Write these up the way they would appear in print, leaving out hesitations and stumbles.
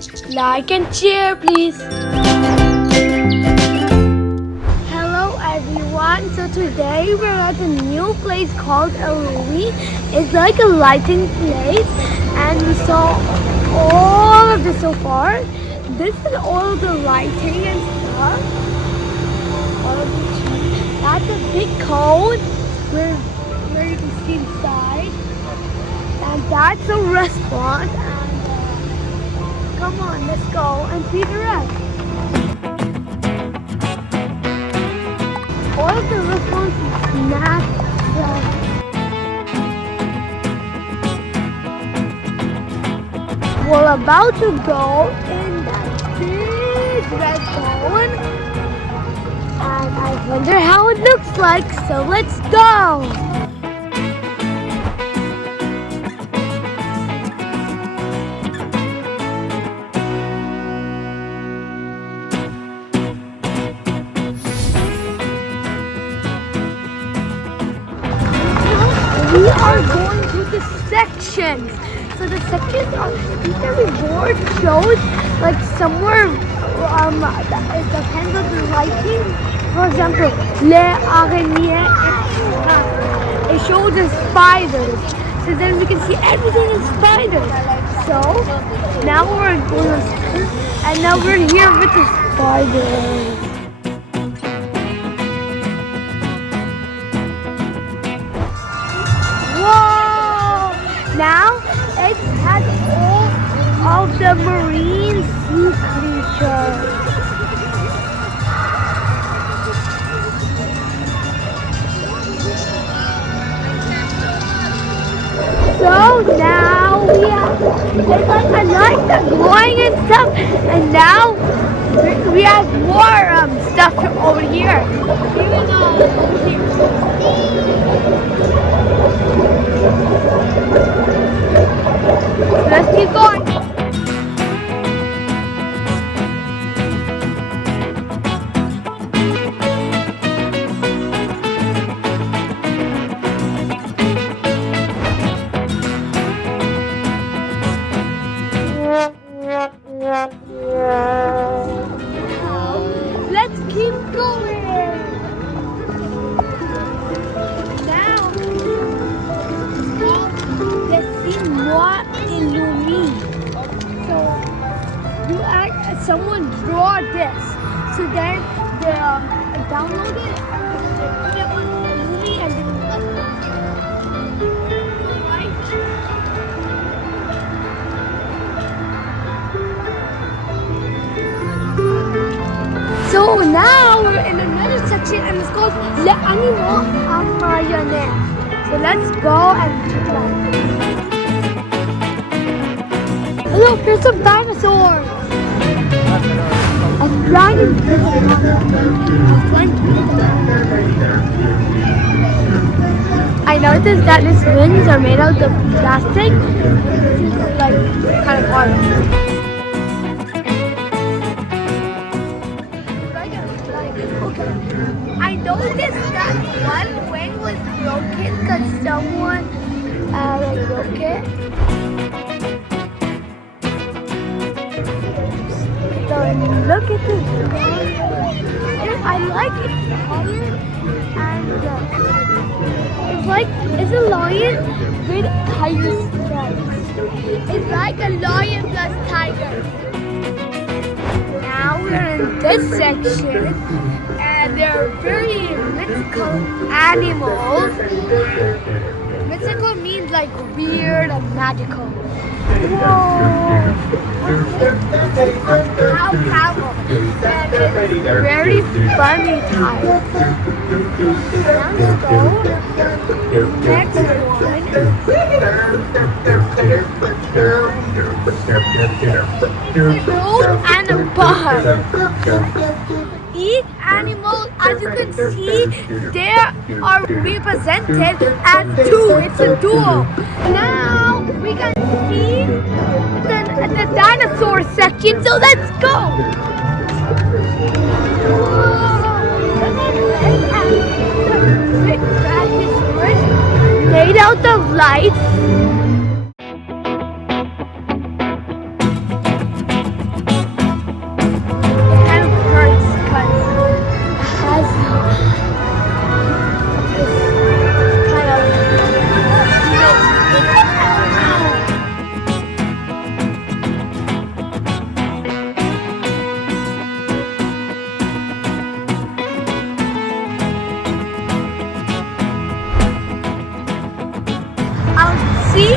subscribe, like and share please. Hello everyone, so today we're at a new place called ILLUMI. It's like a lighting place and we saw all of this so far. This is all of the lighting and stuff. All of the trees. That's a big cone where you can see inside. And that's a restaurant. And come on, let's go and see the rest. All of the restaurants and snacks. We're about to go in that big red cone. And I wonder how it looks like, so let's go! We are going to the sections. So the sections are every board shows like somewhere it depends on the lighting. For example, les araignées, etc. It shows the spiders. So then we can see everything in spiders. So now we're going to and now we're here with the spiders. Now it has all of the marine sea creatures. So now we have, I like the glowing and stuff, and now we have more stuff over here. Even over here. Let's keep going. Let's keep going. Now, let's see more ILLUMI. So, someone draw this. So then they download it, put it on ILLUMI, and then so now we're in another section and it's called Les Animaux en Marionnette. So let's go and check it out. Look, there's some dinosaurs. A dragon. I noticed that these wings are made out of plastic. It's like kind of hard. I noticed that one wing was broken because someone broke it. So look at this. I like its color and it's a lion with tiger stripes. It's like a lion plus tiger. Now we're in this section and they're very mythical animals. Mythical means like weird and magical. Whoa! How powerful! And it's very funny type. Now let's go. Next one. And a bug. Each animal, as you can see, they are represented as two. It's a duo. Now we can see the dinosaur section. So let's go. Made out of lights.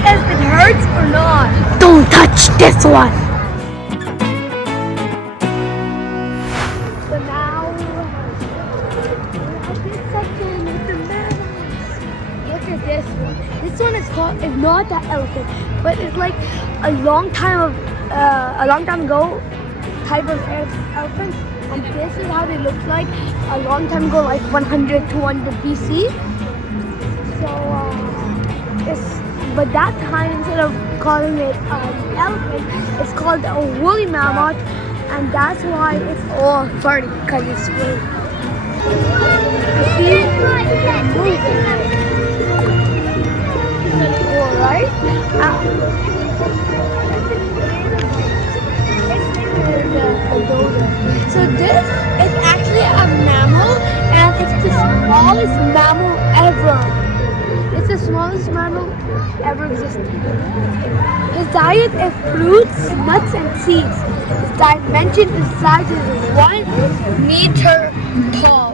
if it hurts or not. Don't touch this one. So now, this section with the mammals. Look at this one. This one is not the elephant, but it's like a long time ago type of elephant. And this is how they looked like a long time ago, like 100, 200 BC. So, but that time, instead of calling it an elephant, it's called a woolly mammoth, and that's why it's all furry, because it's woolly. You see? Alright? So this is actually a mammal, and it's the smallest mammal ever. It's the smallest mammal ever existed. His diet is fruits, nuts, and seeds. His dimension is size is 1 meter tall.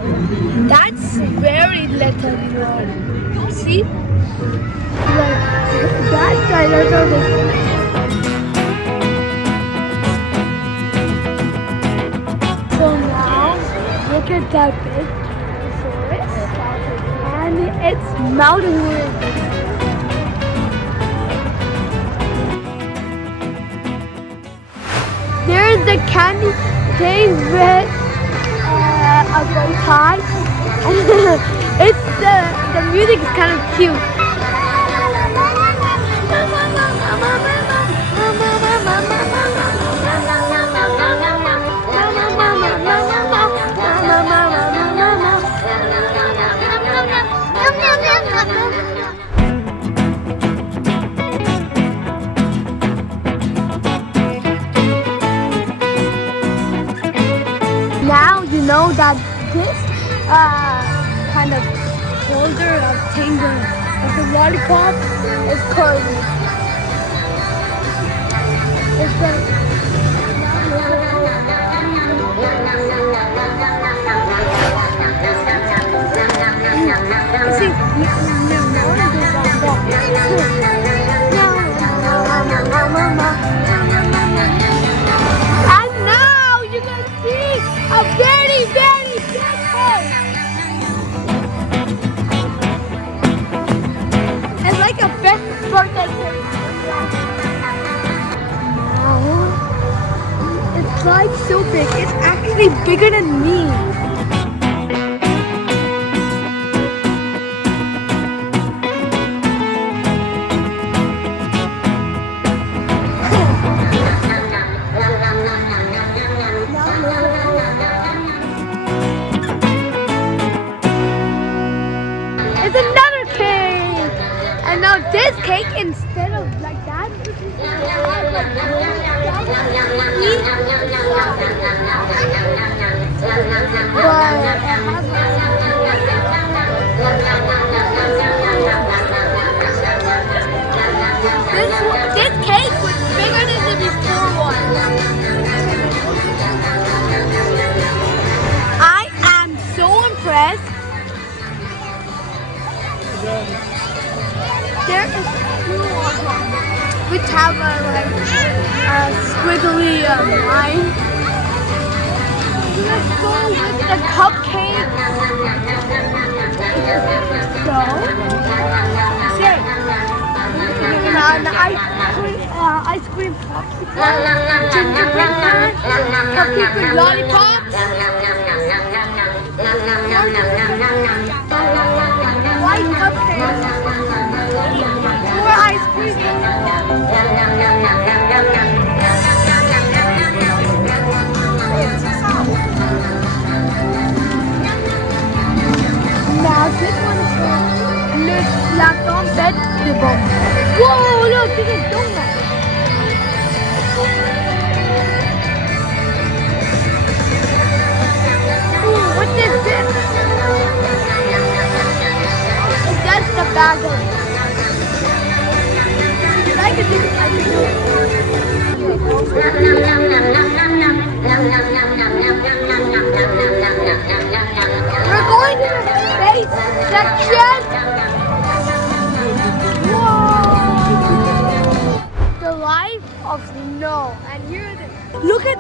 That's very little, you know. See? Like, that dinosaur is. So now, look at that big forest, and it's mountain wood. There's the candy cane with a bow tie. The music is kind of cute. Now you know that this kind of holder of finger of the lollipop is curvy. It's the and now you can see a very, very big head. It's like a best birthday cake. It's like so big. It's actually bigger than me. It's another cake! And now this cake, instead of like that, this cake was bigger than the before one. I am so impressed. There is two of them, which have a squiggly line. Let's go with the cupcake. So, say, ice cream popsicle, gingerbread man, cupcake with lollipops, white cupcake. More ice cream. Now this one is called La Tempête de Bombe. Whoa, look, this is donut.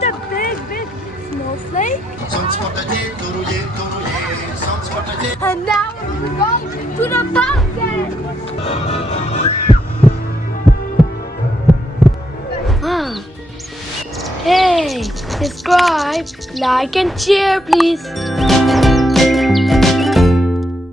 a big, big snowflake. And now we're going to the fountain. Hey, subscribe, like and share please.